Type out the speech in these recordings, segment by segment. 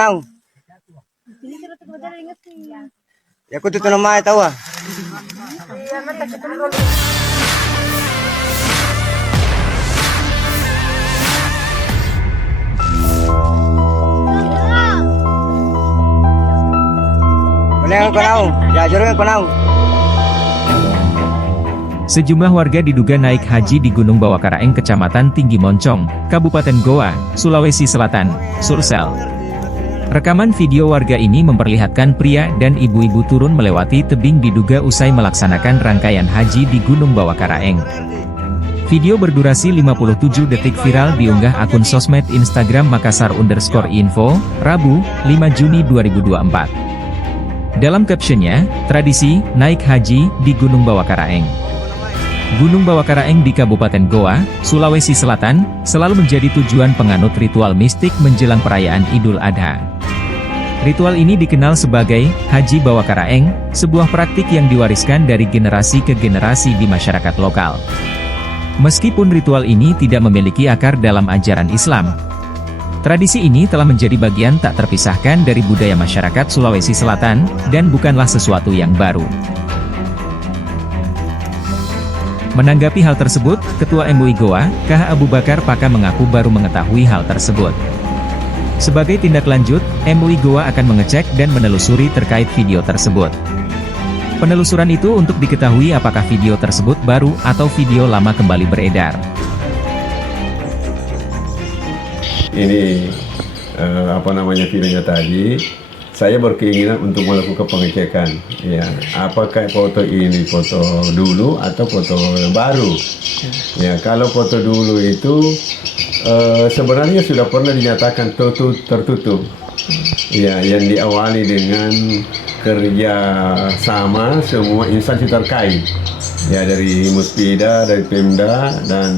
Tahu. Ya aku tuh nama tahu ah. Boleh aku tahu. Ya jurus aku tahu. Sejumlah warga diduga naik haji di Gunung Bawakaraeng, Kecamatan Tinggi Moncong, Kabupaten Goa, Sulawesi Selatan, Sulsel. Rekaman video warga ini memperlihatkan pria dan ibu-ibu turun melewati tebing diduga usai melaksanakan rangkaian haji di Gunung Bawakaraeng. Video berdurasi 57 detik viral diunggah akun sosmed Instagram Makassar_info, Rabu, 5 Juni 2024. Dalam captionnya, tradisi naik haji di Gunung Bawakaraeng. Gunung Bawakaraeng di Kabupaten Goa, Sulawesi Selatan, selalu menjadi tujuan penganut ritual mistik menjelang perayaan Idul Adha. Ritual ini dikenal sebagai Haji Bawakaraeng, sebuah praktik yang diwariskan dari generasi ke generasi di masyarakat lokal. Meskipun ritual ini tidak memiliki akar dalam ajaran Islam, tradisi ini telah menjadi bagian tak terpisahkan dari budaya masyarakat Sulawesi Selatan, dan bukanlah sesuatu yang baru. Menanggapi hal tersebut, Ketua MUI Goa, KH Abu Bakar Paka mengaku baru mengetahui hal tersebut. Sebagai tindak lanjut, MUI Goa akan mengecek dan menelusuri terkait video tersebut. Penelusuran itu untuk diketahui apakah video tersebut baru atau video lama kembali beredar. Ini videonya tadi. Saya berkeinginan untuk melakukan pengecekan, ya, apakah foto ini foto dulu atau foto yang baru. Ya, kalau foto dulu itu sebenarnya sudah pernah dinyatakan tertutup. Ya, yang diawali dengan kerja sama semua instansi terkait. Ya, dari Muspida, dari Pemda, dan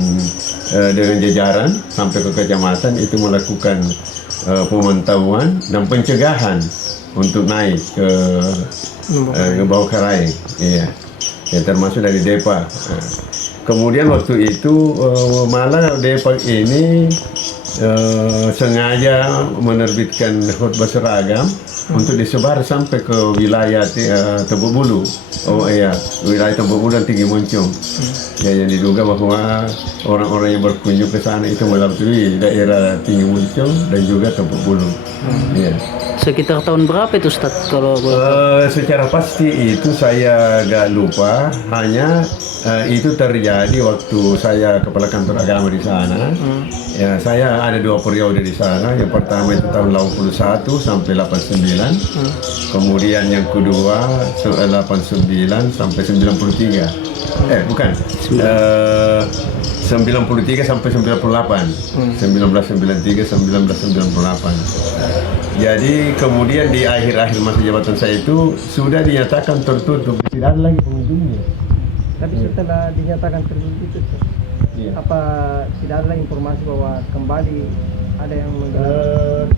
dengan jajaran sampai ke kecamatan itu melakukan pemantauan dan pencegahan untuk naik ke Bawakaraeng, ya, termasuk dari Depa. Kemudian waktu itu malah Depa ini sengaja menerbitkan khutbah seragam untuk disebar sampai ke wilayah Tembok Bulu. Oh iya, wilayah Tembok Bulu dan Tinggi Moncong. Ya, yang diduga bahwa orang-orang yang berkunjung ke sana itu melalui daerah Tinggi Moncong dan juga Tembok Bulu. Ya. Sekitar tahun berapa itu, Ustaz? Kalau secara pasti itu saya agak lupa, hanya itu terjadi waktu saya kepala kantor agama di sana. Ya, saya ada 2 periode di sana. Yang pertama itu tahun 81 sampai 89. Kemudian yang kedua 89 sampai 93. Bukan. 93 sampai 98. 1993 1998. Jadi kemudian di akhir-akhir masa jabatan saya itu sudah dinyatakan tertutup, tidak ada lagi pengunjungnya. Tapi setelah dinyatakan tertutup, iya, apa tidak ada informasi bahwa kembali ada yang menggelar?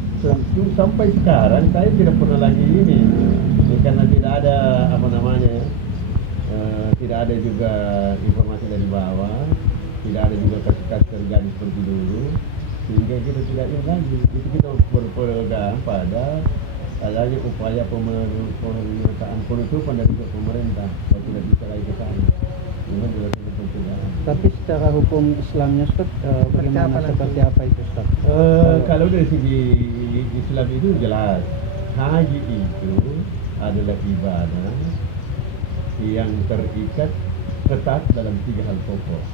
Sampai sekarang saya tidak pernah lagi ini, karena tidak ada tidak ada juga informasi dari bawah, tidak ada juga kasus-kasus terjadi seperti dulu, sehingga kita tidak ingin lagi. Itu kita berpegang pada adanya upaya pemetaan penutupan dari pemerintah, kalau tidak bisa lagi ke sana. Ini dilakukan pencegahan. Tapi secara hukum Islamnya, Ustaz, bagaimana, seperti apa itu, Ustaz? Kalau dari segi Islam itu jelas, haji itu adalah ibadah yang terikat ketat dalam 3 hal pokok.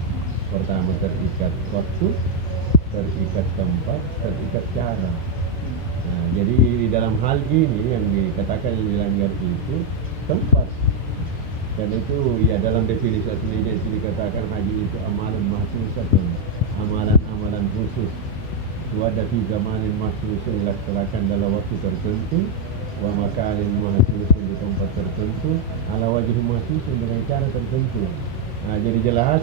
Pertama, terikat waktu, terikat tempat, terikat cara. Nah, jadi dalam hal ini yang dikatakan yang dilanggar itu tempat. Dan itu ya dalam definisi aslinya itu dikatakan haji itu amalan mahsusatun, amalan khusus. Wada fi zamanin mahsusun, dilaksanakan dalam waktu tertentu, wa makanin mahsusun, di tempat tertentu, ala wajh mahsusun, dengan cara tertentu. Nah, jadi jelas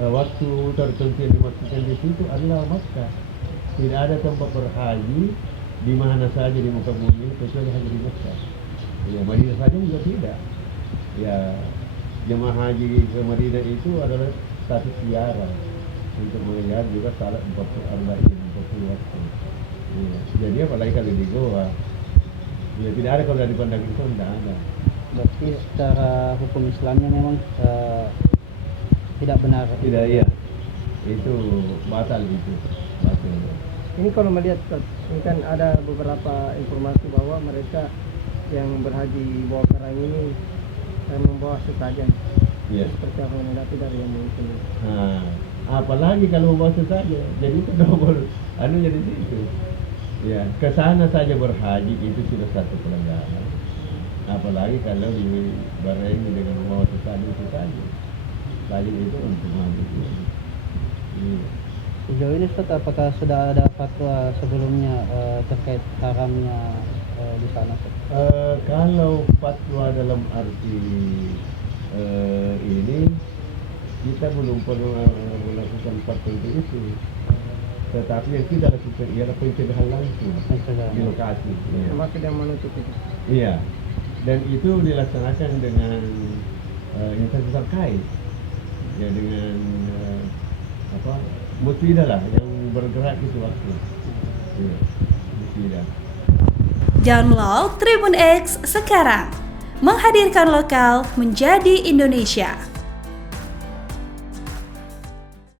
waktu tertentu yang dimaksudkan di situ adalah Makkah. Tidak ada tempat berhaji di mana saja di muka bumi kecuali hanya di Makkah. Ya, Madinah saja juga tidak. Ya, jemaah haji ke Madinah itu adalah status ziarah untuk melihat juga salat 40 waktu. Iya. Jadi apalagi kalau di Goa, ya tidak ada kalau dari pandang itu tidak ada. Berarti secara hukum Islamnya memang tidak benar. Tidak, iya. Itu batal itu. Batal. Ini kalau melihat ini kan ada beberapa informasi bahwa mereka yang berhaji bawa kerang ini membawa sesajen. Iya. Seperti apa menanggapi dari yang mungkin. Nah, apalagi kalau membawa saja, jadi itu double. Jadi situ. Ya, ke sana saja berhaji itu sudah satu pelanggaran. Apalagi kalau dibarengi dengan membawa sesajen itu saja. Saja itu untuk mandi. Iya. Sejauh ini Ustaz, apakah sudah ada fatwa sebelumnya terkait haramnya di sana Ustaz? Kalau fatwa dalam arti ini kita belum pernah melakukan fatwa itu, tetapi yang kita lakukan ialah pencegahan langsung di lokasi. Iya. Termasuk yang menutup itu. Iya, dan itu dilaksanakan dengan instansi terkait, ya dengan musyidah lah yang bergerak itu waktu. Iya, musyidah. Download Tribun X sekarang, menghadirkan lokal menjadi Indonesia.